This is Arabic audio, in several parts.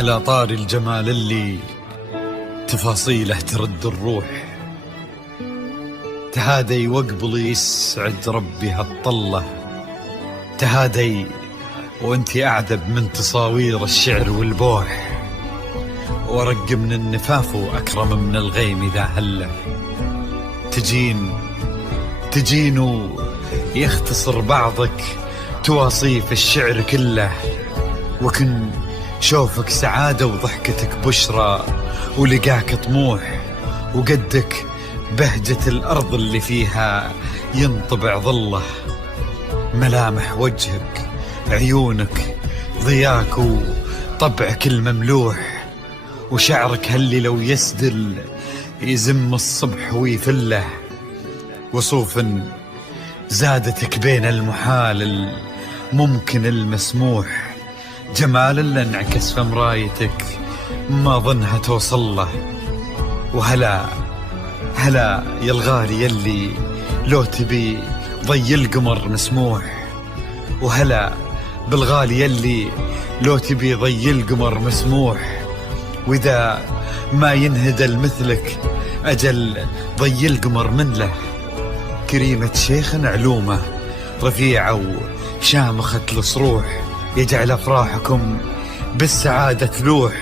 على طار الجمال اللي تفاصيله ترد الروح، تهادي وقبل يسعد ربي هالطلة، تهادي وانتي أعذب من تصاوير الشعر والبوح، ورق من النفاف وأكرم من الغيم إذا هله، تجين ويختصر بعضك تواصيف الشعر كله، وكن شوفك سعادة وضحكتك بشرى، ولقاك طموح وقدك بهجة الأرض اللي فيها ينطبع ظله، ملامح وجهك عيونك ضياك وطبعك المملوح، وشعرك هاللي لو يسدل يزم الصبح ويفله، وصوف زادتك بين المحال الممكن المسموح، جمال اللي انعكس في مرايتك ما ظنها توصل له، وهلا يا الغالي يلي لو تبي ضي القمر مسموح، وهلا بالغالي يلي لو تبي ضي القمر مسموح، وإذا ما ينهدل مثلك أجل ضي القمر من له، كريمة شيخ علومه رفيعة وشامخة الصروح، يجعل أفراحكم بالسعادة تلوح،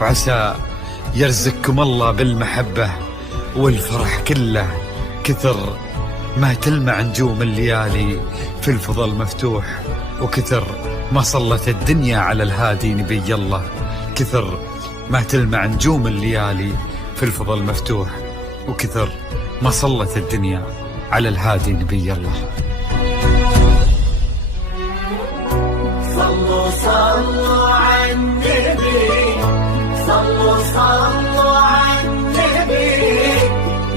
وعسى يرزقكم الله بالمحبة والفرح كله، كثر ما تلمع نجوم الليالي في الفضل مفتوح، وكثر ما صلت الدنيا على الهادي نبي الله، كثر ما تلمع نجوم الليالي في الفضل مفتوح، وكثر ما صلت الدنيا على الهادي نبي الله. صلوا صلوا على النبي، صلوا على النبي،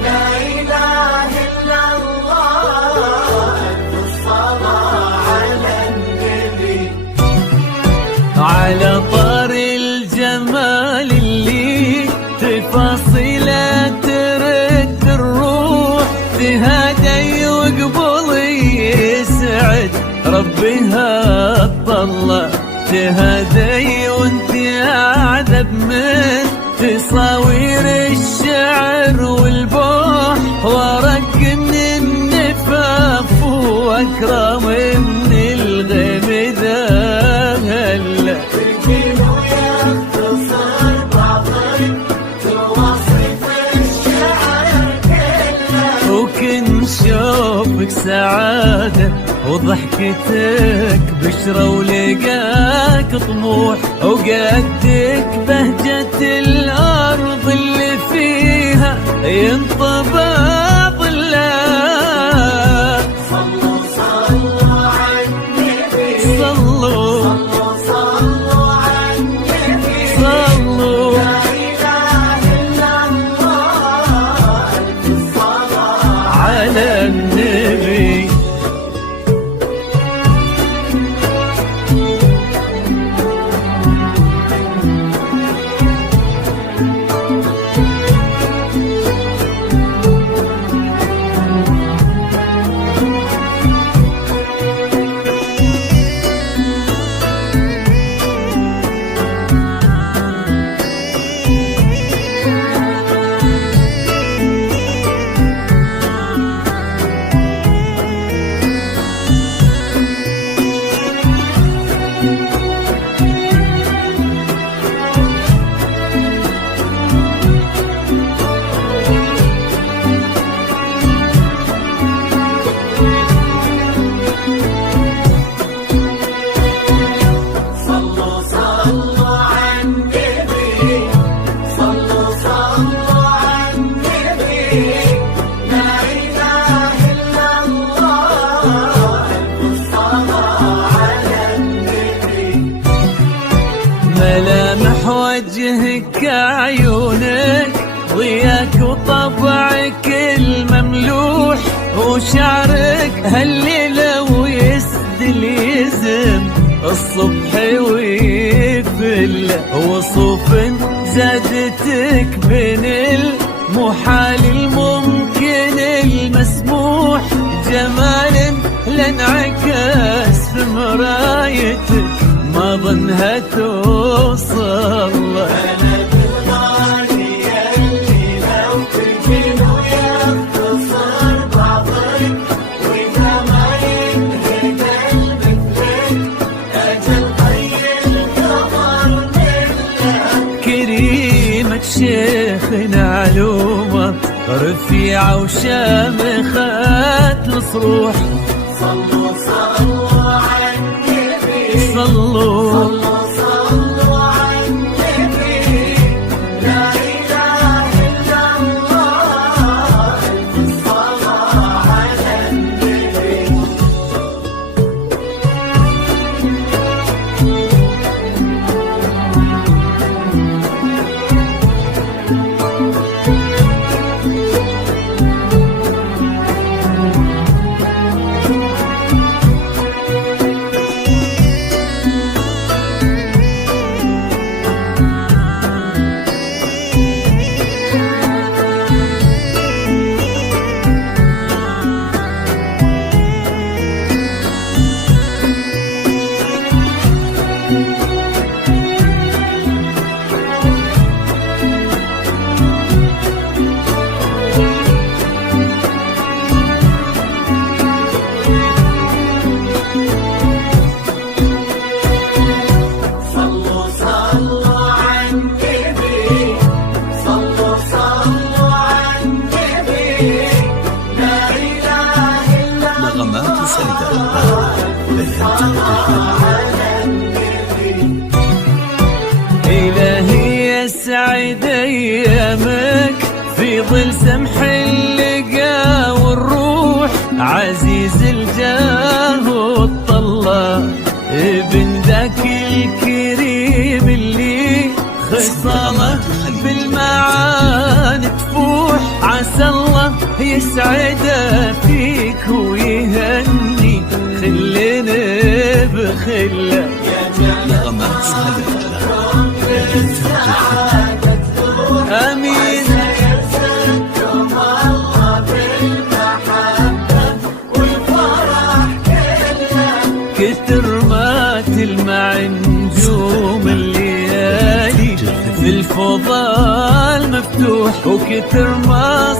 لا إله إلا الله، الصلاة على النبي. على طار الجمال اللي تفاصيله ترد الروح، تهادي وقبل يسعد ربي هالطلة، تهادي وانتي أعذب من تصاوير الشعر والبوح، ورق من النفاف وأكرم من الغيم ذا هلا، تجين ويختصر بعضك تواصف الشعر كله، وكن شوفك سعادة وضحكتك بشرى، ولقاك طموح وقدك بهجة الأرض اللي فيها ينطبع ظله. صلوا على النبي، صلوا على النبي، صلوا لا إله إلا الله، الصلاة على النبي. ملامح وجهك عيونك ضياك وطبعك المملوح، وشعرك هاللي لو يسدل يزم الصبح ويفل، وصوف زادتك بين المحال الممكن المسموح، جمال لانعكس في مرايتك ما ظنها توصل له. بلد الغالي اللي لو تجين ويختصر بعضك وإذا ما ينهد المثلك أجل طي القمر منه. كريمك شيخنا علومه رفيعة وشامخات الصروح. صلوا صلوا على النبي صلوا صلوا على النبي لا إله إلا الله الصلاة على النبي. صلوا صلوا على النبي صلوا صلوا على النبي لا إله إلا نغمات سيدة على النبي. إلهي يسعد أيامك في ظل سمح اللقا والروح. عزيز الجاه والطلة ابن ذاك الكريم اللي خصامه بالمعاني تفوح. عسى الله يسعد فيك ويهني خلنا بخله. نغمات سيدة آمين. يرزقكم الله بالمحبة والفرح كله. كتر ما تلمع نجوم الليالي في الفضاء المفتوح وكتر ما